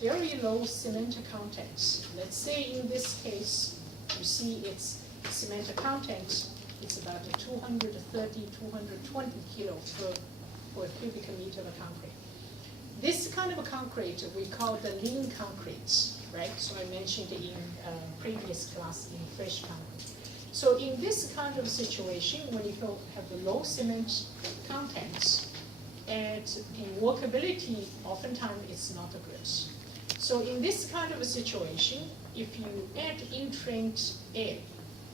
very low cement content. Let's say in this case, you see its cement content is about 230, 220 kilo per cubic meter of concrete. This kind of concrete we call the lean concrete, right? So I mentioned in previous class in fresh concrete. So in this kind of situation, when you have the low cement content, and the workability oftentimes is not good. So in this kind of a situation, if you add entrained air,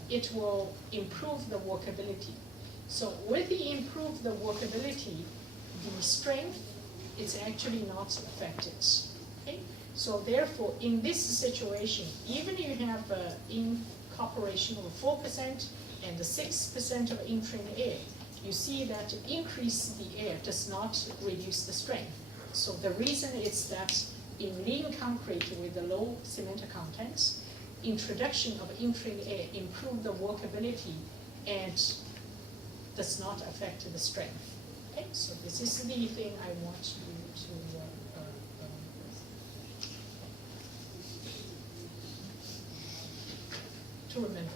it will improve the workability. So with the improved the workability, the strength is actually not affected. Okay? So therefore, in this situation, even you have incorporation of 4% and 6% of entrained air, you see that increase the air does not reduce the strength. So the reason is that in lean concrete with the low cement contents, introduction of entrained air improve the workability and does not affect the strength. Okay, so this is the thing I want you to remember.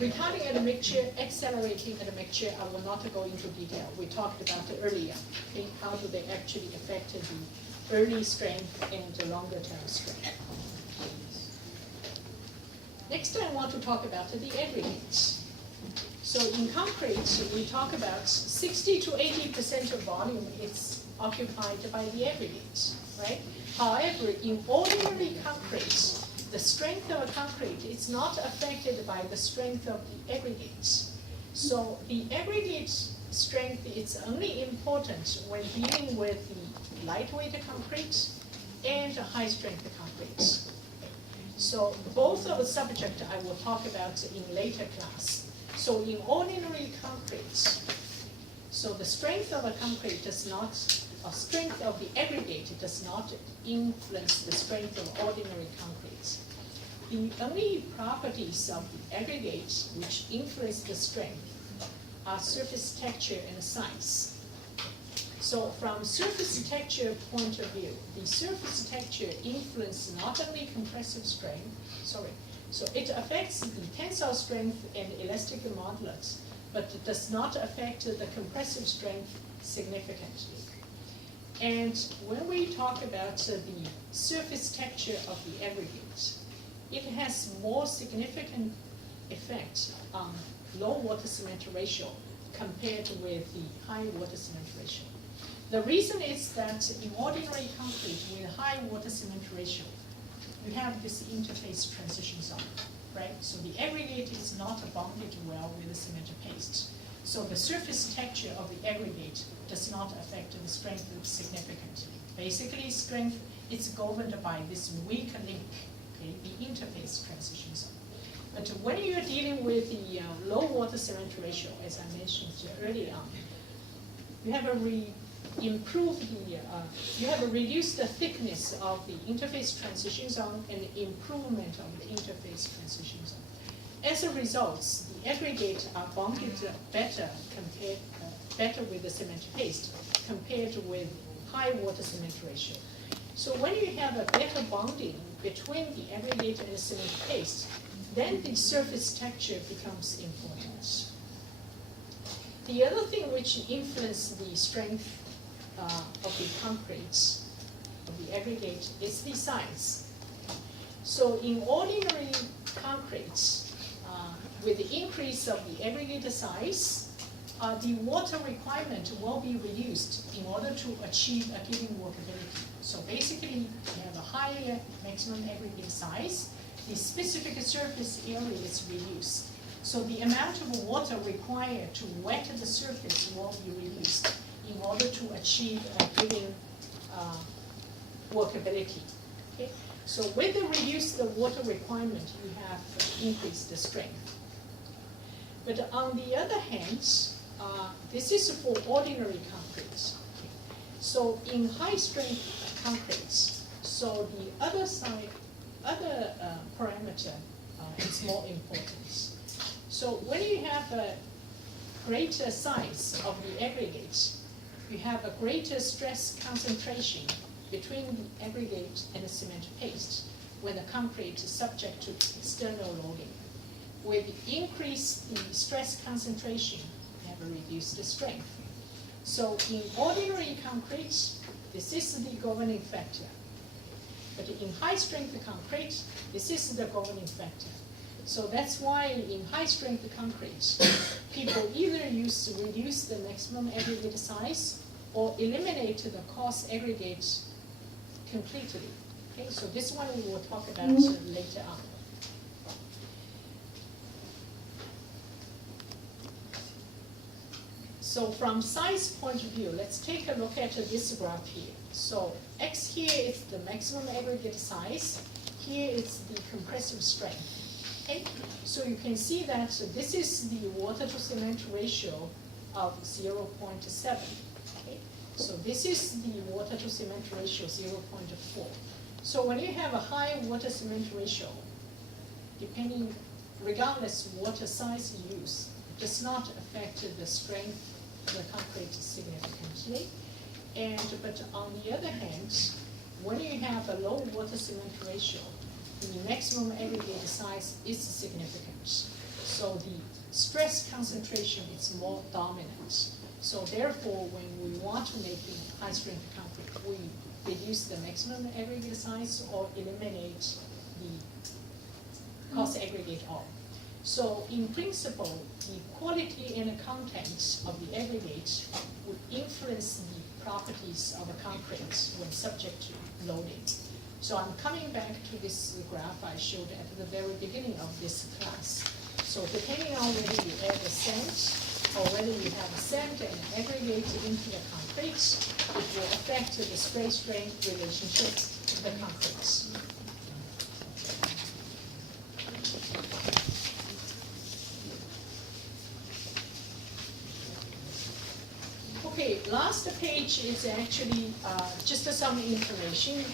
Retarding admixture, accelerating admixture, I will not go into detail. We talked about it earlier. Okay? How do they actually affect the early strength and the longer term strength? Next, I want to talk about the aggregates. So in concrete, we talk about 60 to 80% of volume is occupied by the aggregates, right? However, in ordinary concrete, the strength of a concrete is not affected by the strength of the aggregates. So the aggregate strength is only important when dealing with the lightweight concrete and high strength concrete. So both of the subjects I will talk about in later class. So in ordinary concrete, so the strength of a concrete does not, or strength of the aggregate does not influence the strength of ordinary concrete. The only properties of the aggregate which influence the strength are surface texture and size. So from surface texture point of view, the surface texture influences not only compressive strength, so it affects the tensile strength and elastic modulus, but it does not affect the compressive strength significantly. And when we talk about the surface texture of the aggregate, it has more significant effect on low water cement ratio compared with the high water cement ratio. The reason is that in ordinary concrete with high water cement ratio, you have this interface transition zone, right? So the aggregate is not bonded well with the cement paste. So the surface texture of the aggregate does not affect the strength significantly. Basically, strength is governed by this weak link, okay, the interface transition zone. But when you're dealing with the low water cement ratio, as I mentioned earlier on, you have you have reduced the thickness of the interface transition zone and improvement of the interface transition zone. As a result, the aggregate are bonded better with the cement paste compared with high water cement ratio. So when you have a better bonding between the aggregate and the cement paste, then the surface texture becomes important. The other thing which influences the strength of the concrete, of the aggregate, is the size. So in ordinary concrete, with the increase of the aggregate size, the water requirement will be reduced in order to achieve a given workability. So basically, you have a higher maximum aggregate size, the specific surface area is reduced. So the amount of water required to wet the surface will be reduced in order to achieve a given workability. Okay? So with the reduced water requirement, you have increased the strength. But on the other hand, this is for ordinary concrete. So in high strength concrete, so the other parameter is more important. So when you have a greater size of the aggregate, you have a greater stress concentration between the aggregate and the cement paste when the concrete is subject to external loading. With increase in stress concentration, you have a reduced strength. So in ordinary concrete, this is the governing factor. But in high-strength concrete, this is the governing factor. So that's why in high-strength concrete, people either reduce the maximum aggregate size or eliminate the coarse aggregate completely. Okay, so this one we will talk about later on. So from size point of view, let's take a look at this graph here. So X here is the maximum aggregate size. Here is the compressive strength. Okay? So you can see that this is the water to cement ratio of 0.7. Okay? So this is the water to cement ratio 0.4. So when you have a high water cement ratio, regardless water size you use, it does not affect the strength of the concrete significantly. But on the other hand, when you have a low water cement ratio, the maximum aggregate size is significant. So the stress concentration is more dominant. So therefore, when we want to make high strength concrete, we reduce the maximum aggregate size or eliminate the coarse aggregate all. So in principle, the quality and the content of the aggregate would influence the properties of a concrete when subject to loading. So I'm coming back to this graph I showed at the very beginning of this class. So depending on whether you add a sand or whether you have a sand and aggregate into the concrete, it will affect the stress-strain relationship of the concrete. Okay, last page is actually just some information,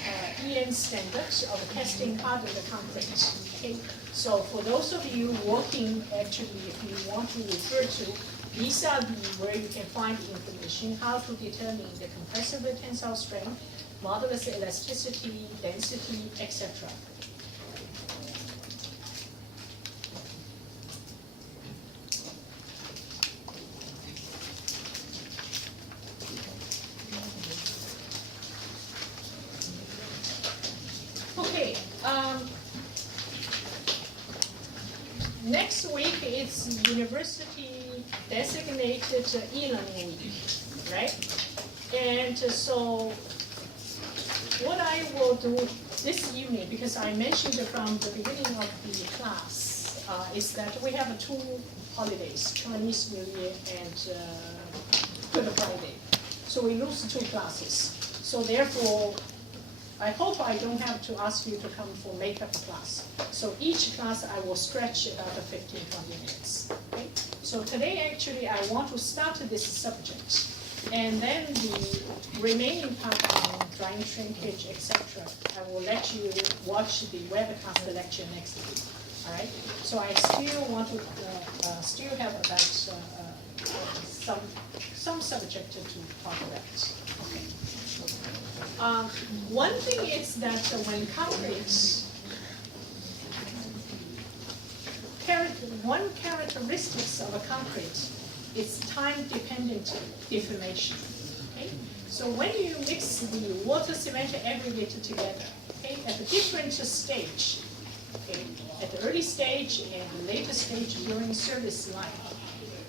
EN standards of testing hardened concrete. Okay, so for those of you working, actually, if you want to refer to, these are where you can find information, how to determine the compressive tensile strength, modulus elasticity, density, etc. Okay, next week is university designated e-learning week, right? And so what I will do this evening, because I mentioned from the beginning of the class, is that we have two holidays, Chinese New Year and Good Friday. So we lose two classes. So therefore, I hope I don't have to ask you to come for makeup class. So each class I will stretch about 15-20 minutes. Okay? So today actually I want to start this subject. And then the remaining part on drying shrinkage, etc., I will let you watch the webcast lecture next week. All right? So I still want to still have about some subject to talk about. Okay. One thing is that when concrete, one characteristics of a concrete is time-dependent deformation. Okay? So when you mix the water cement aggregate together, okay, at a different stage, okay, at the early stage and the later stage during service life,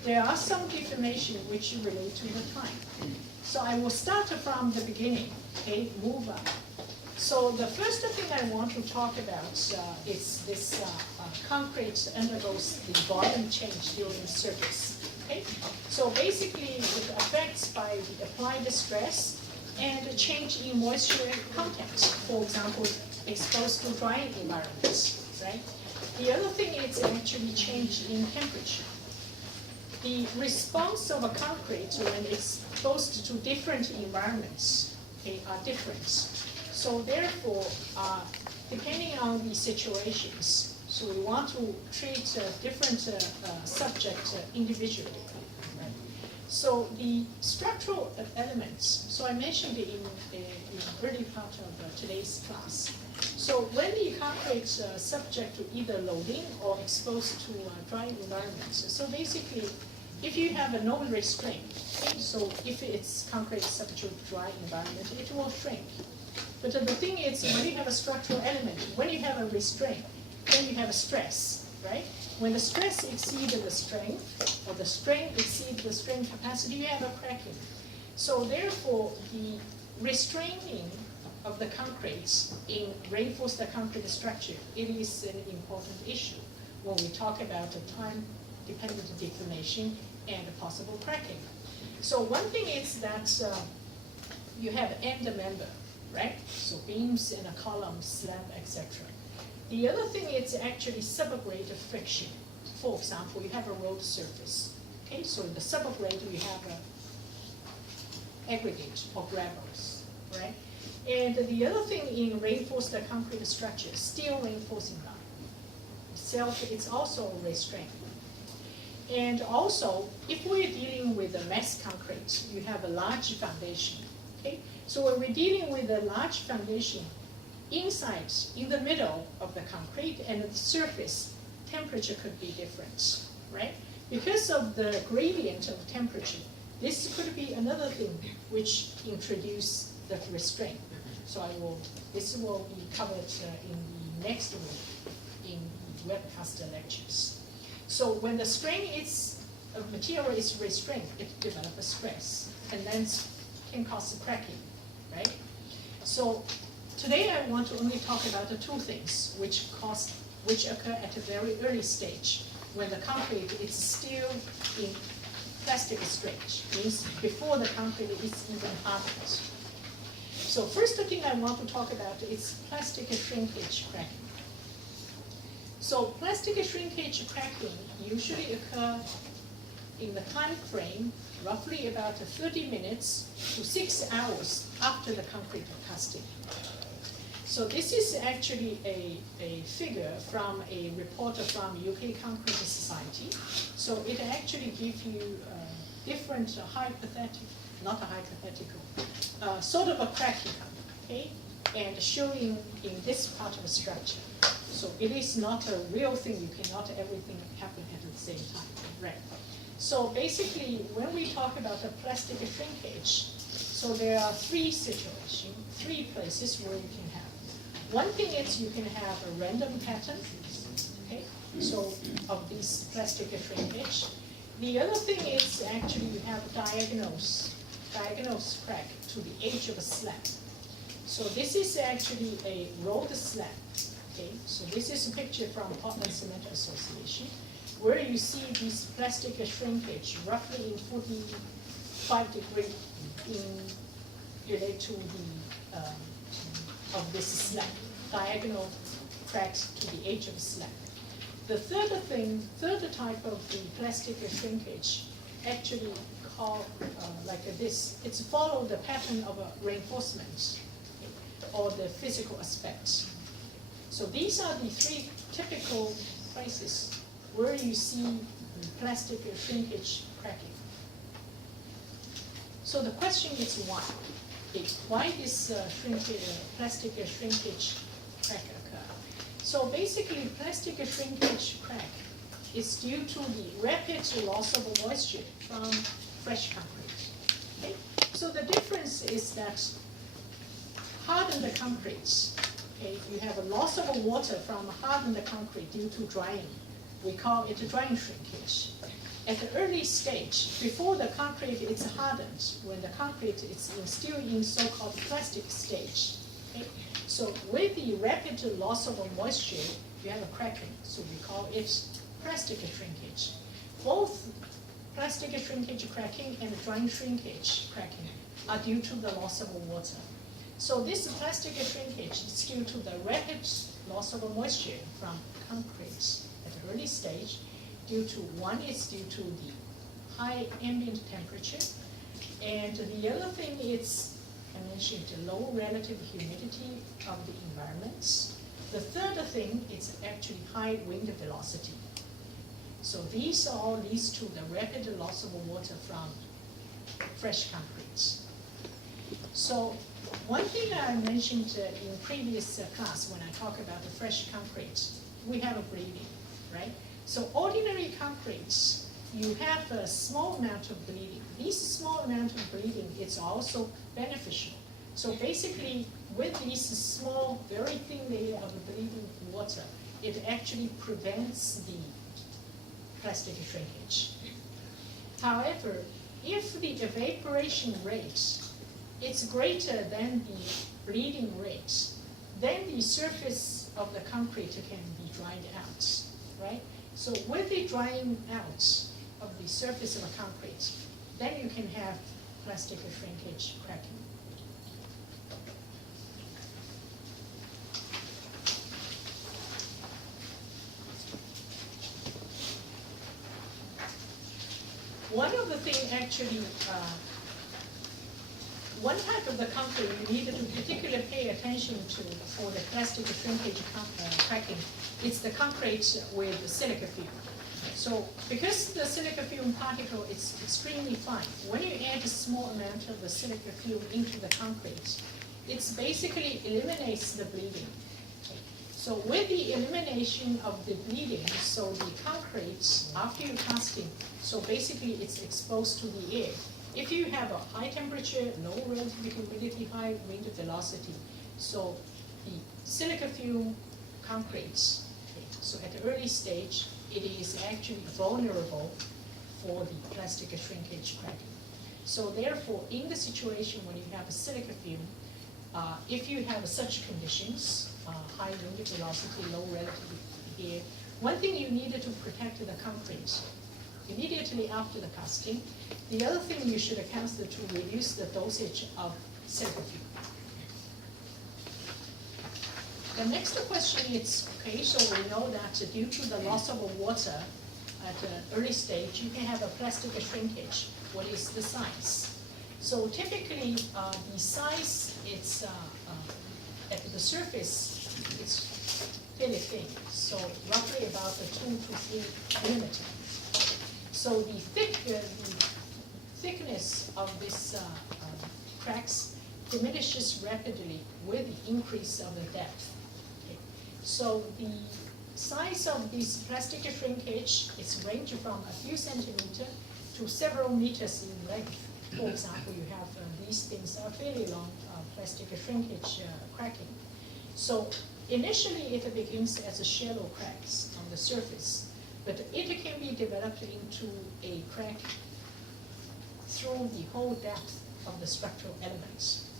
there are some deformation which relate to the time. So I will start from the beginning, okay, move on. So the first thing I want to talk about is this concrete undergoes the volume change during service. Okay? So basically it affects by the applied stress and a change in moisture content, for example, exposed to drying environments, right? The other thing is actually change in temperature. The response of a concrete when exposed to different environments, okay, are different. So therefore, depending on the situations, so we want to treat different subjects individually. Right? So the structural elements, so I mentioned it in early part of today's class. So when the concrete subject to either loading or exposed to dry environments, so basically if you have a no restraint, okay, so if it's concrete subject to dry environment, it will shrink. But the thing is, when you have a structural element, when you have a restraint, then you have a stress, right? When the stress exceeds the strength, or the strain exceeds the strain capacity, you have a cracking. So therefore, the restraining of the concrete in reinforced concrete structure, it is an important issue when we talk about the time-dependent deformation and possible cracking. So one thing is that you have end member, right? So beams and a column, slab, etc. The other thing is actually subgrade friction. For example, you have a road surface. Okay, so in the subgrade you have a aggregate or gravels, right? And the other thing in reinforced concrete structure, steel reinforcing line. Itself, it's also a restraint. And also, if we're dealing with a mass concrete, you have a large foundation. Okay, so when we're dealing with a large foundation, inside, in the middle of the concrete and the surface, temperature could be different, right? Because of the gradient of temperature, this could be another thing which introduce the restraint. So this will be covered in the next week in the webcast lectures. So when the strain of material is restrained, it develops a stress and then can cause cracking, right? So today I want to only talk about the two things which occur at a very early stage when the concrete is still in plastic stage, means before the concrete is even hardened. So first thing I want to talk about is plastic shrinkage cracking. So plastic shrinkage cracking usually occur in the time frame roughly about 30 minutes to 6 hours after the concrete casting. So this is actually a figure from a reporter from UK Concrete Society. So it actually gives you different hypothetical, not a hypothetical, sort of a cracking, okay, and showing in this part of the structure. So it is not a real thing. You cannot everything happen at the same time, right? So basically, when we talk about a plastic shrinkage, so there are three situations, three places where you can have. One thing is you can have a random pattern, okay, so of this plastic shrinkage. The other thing is actually you have diagonal crack to the edge of a slab. So this is actually a rolled slab, okay, so this is a picture from Portland Cement Association, where you see this plastic shrinkage roughly in 45 degrees related to the of this slab, diagonal cracks to the edge of the slab. The third type of the plastic shrinkage actually called like this. It's follow the pattern of a reinforcement, okay, or the physical aspects. So these are the three typical places where you see plastic shrinkage cracking. So the question is why? Why this plastic shrinkage crack occur? So basically, plastic shrinkage crack is due to the rapid loss of moisture from fresh concrete. Okay? So the difference is that hardened concrete, okay, you have a loss of water from hardened concrete due to drying. We call it drying shrinkage. At the early stage, before the concrete is hardened, when the concrete is still in so-called plastic stage, okay? So with the rapid loss of moisture, you have a cracking. So we call it plastic shrinkage. Both plastic shrinkage cracking and drying shrinkage cracking are due to the loss of water. So this plastic shrinkage is due to the rapid loss of moisture from concrete at the early stage. One is due to the high ambient temperature, and the other thing is, I mentioned, the low relative humidity of the environments. The third thing is actually high wind velocity. So these all leads to the rapid loss of water from fresh concrete. So one thing I mentioned in previous class when I talk about the fresh concrete, we have a bleeding, right? So ordinary concretes, you have a small amount of bleeding. This small amount of bleeding is also beneficial. So basically, with this small, very thin layer of bleeding water, it actually prevents the plastic shrinkage. However, if the evaporation rate is greater than the bleeding rate, then the surface of the concrete can be dried out, right? So with the drying out of the surface of a concrete, then you can have plastic shrinkage cracking. One of the things actually, one type of the concrete you need to particularly pay attention to for the plastic shrinkage cracking, it's the concrete with the silica fume. So because the silica fume particle is extremely fine, when you add a small amount of the silica fume into the concrete, it basically eliminates the bleeding. So with the elimination of the bleeding, so the concrete, after you casting, so basically it's exposed to the air. If you have a high temperature, low relative humidity, high wind velocity, so the silica fume concrete, okay, so at the early stage, it is actually vulnerable for the plastic shrinkage cracking. So therefore, in the situation when you have a silica fume, if you have such conditions, high wind velocity, low relative air, one thing you needed to protect the concrete immediately after the casting. The other thing you should consider to reduce the dosage of silica fume. The next question is, okay, so we know that due to the loss of water at an early stage, you can have a plastic shrinkage. What is the size? So typically, the size, it's at the surface, it's fairly thin, so roughly about 2 to 3 millimeters. So the thickness of this cracks diminishes rapidly with the increase of the depth. Okay. So the size of this plastic shrinkage is ranging from a few centimeters to several meters in length. For example, you have these things are fairly long plastic shrinkage cracking. So initially it begins as a shallow cracks on the surface, but it can be developed into a crack through the whole depth of the structural elements.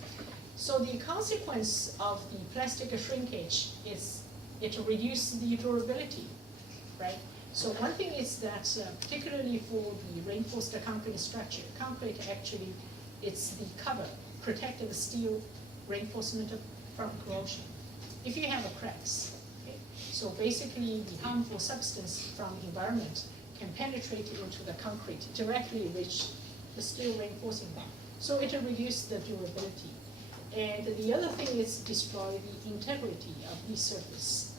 So the consequence of the plastic shrinkage is it reduces the durability, right? So one thing is that particularly for the reinforced concrete structure, concrete actually, it's the cover, protective steel reinforcement from corrosion. If you have a cracks, okay, so basically the harmful substance from environment can penetrate into the concrete, directly reach the steel reinforcing bar. So it will reduce the durability. And the other thing is destroy the integrity of the surface.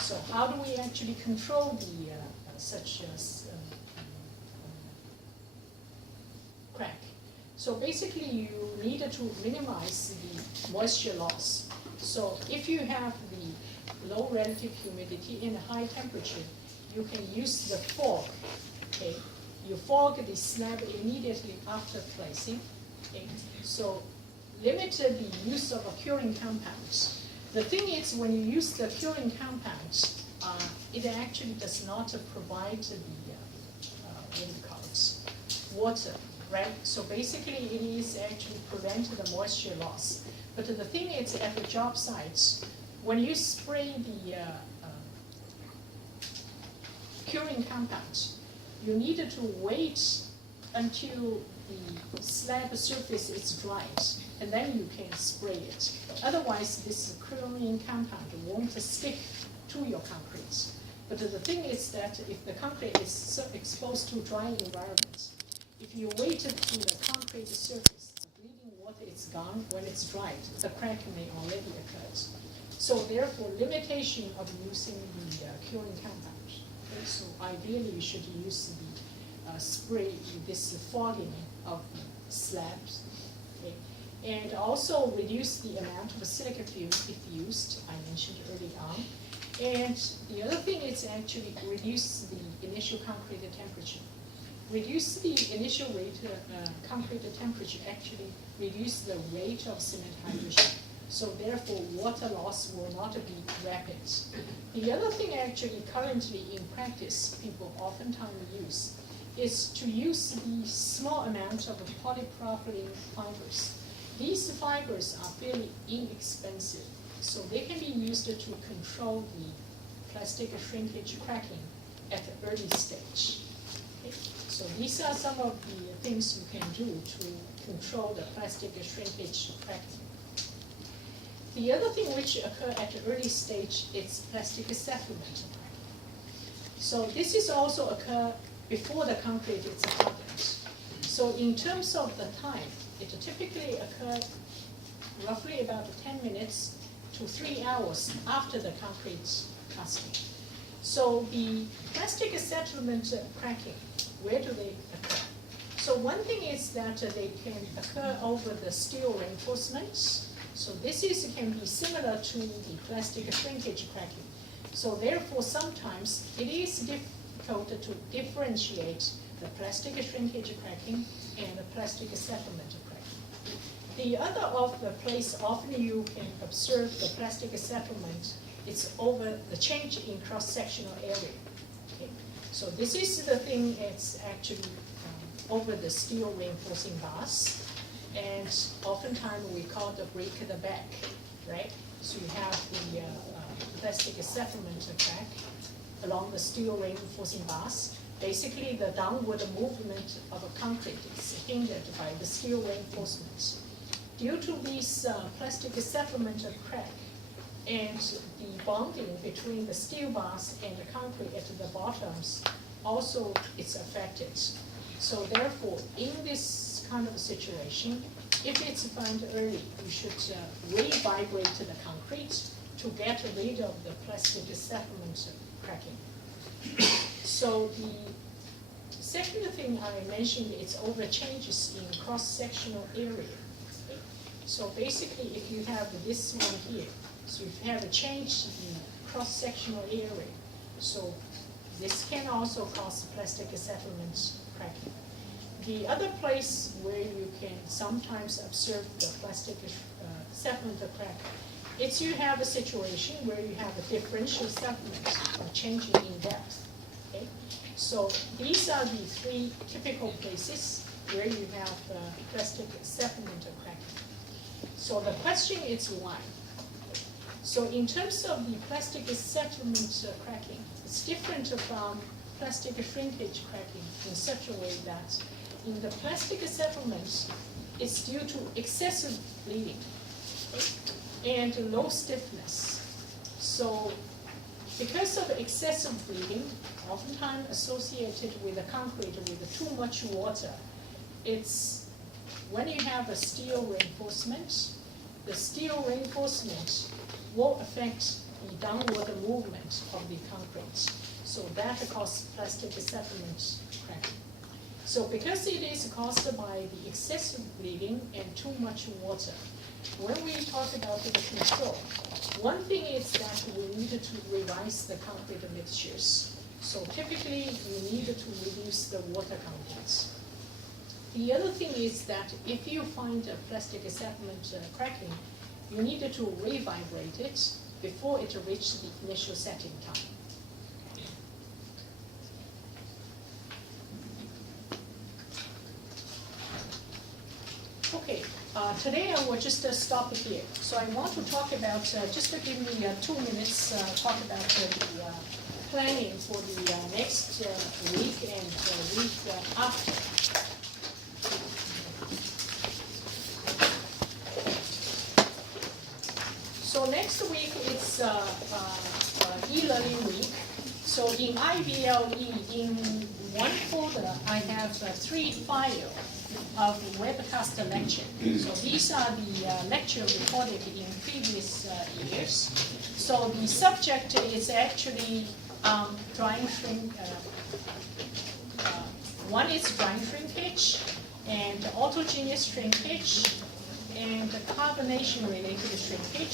So how do we actually control the such crack? So basically you need to minimize the moisture loss. So if you have the low relative humidity and high temperature, you can use the fog. Okay? You fog the slab immediately after placing. Okay? So limit the use of curing compounds. The thing is, when you use the curing compounds, it actually does not provide the what do you call it, water, right? So basically, it is actually prevent the moisture loss. But the thing is, at the job sites, when you spray the curing compounds, you need to wait until the slab surface is dried, and then you can spray it. Otherwise, this curing compound won't stick to your concrete. But the thing is that if the concrete is so exposed to dry environment, if you wait till the concrete surface, the bleeding water is gone when it's dried, the crack may already occur. So therefore, limitation of using the curing compound. Okay? So ideally, you should use the spray, this fogging of slabs. Okay. And also reduce the amount of silica fume if used, I mentioned early on. And the other thing is actually reduce the initial concrete temperature. Reduce the initial rate concrete temperature actually reduce the rate of cement hydration. So therefore, water loss will not be rapid. The other thing actually currently in practice people oftentimes use is to use the small amount of polypropylene fibers. These fibers are fairly inexpensive, so they can be used to control the plastic shrinkage cracking at the early stage. Okay. So these are some of the things you can do to control the plastic shrinkage cracking. The other thing which occur at the early stage is plastic settlement. So this is also occur before the concrete is hardened. So in terms of the time, it typically occur roughly about 10 minutes to 3 hours after the concrete casting. So the plastic settlement cracking, where do they occur? So one thing is that they can occur over the steel reinforcements. So this can be similar to the plastic shrinkage cracking. So therefore, sometimes it is difficult to differentiate the plastic shrinkage cracking and the plastic settlement cracking. The other of the place often you can observe the plastic settlement is over the change in cross-sectional area. Okay. So this is the thing, it's actually over the steel reinforcing bars. And oftentimes we call the break the back, right? So you have the plastic settlement crack along the steel reinforcing bars. Basically, the downward movement of a concrete is hindered by the steel reinforcements. Due to these plastic settlement crack and the bonding between the steel bars and the concrete at the bottoms, also it's affected. So therefore, in this kind of situation, if it's found early, you should re-vibrate the concrete to get rid of the plastic settlement cracking. So the second thing I mentioned is over changes in cross-sectional area. Okay. So basically, if you have this one here, so if you have a change in cross-sectional area, so this can also cause plastic settlement cracking. The other place where you can sometimes observe the plastic settlement crack, it's you have a situation where you have a differential settlement or changing in depth. Okay? So these are the three typical places where you have plastic settlement cracking. So the question is why? So in terms of the plastic settlement cracking, it's different from plastic shrinkage cracking in such a way that in the plastic settlement, it's due to excessive bleeding, okay, and low stiffness. So because of excessive bleeding, oftentimes associated with the concrete with too much water, it's when you have a steel reinforcement, the steel reinforcement will affect the downward movement of the concrete. So that causes plastic settlement cracking. So because it is caused by the excessive bleeding and too much water, when we talk about the control, one thing is that we need to revise the concrete mixtures. So typically, you need to reduce the water content. The other thing is that if you find a plastic settlement cracking, you need to re-vibrate it before it reaches the initial setting time. Okay, today I will just stop here. So I want to talk about, just to give me 2 minutes, talk about the planning for the next week and week after. So next week it's e-learning week. So in IBLE, in one folder, I have 3 files of webcast lecture. So these are the lecture recorded in previous years. So the subject is actually drying shrink. One is drying shrinkage, and autogeneous shrinkage, and the carbonation related shrinkage.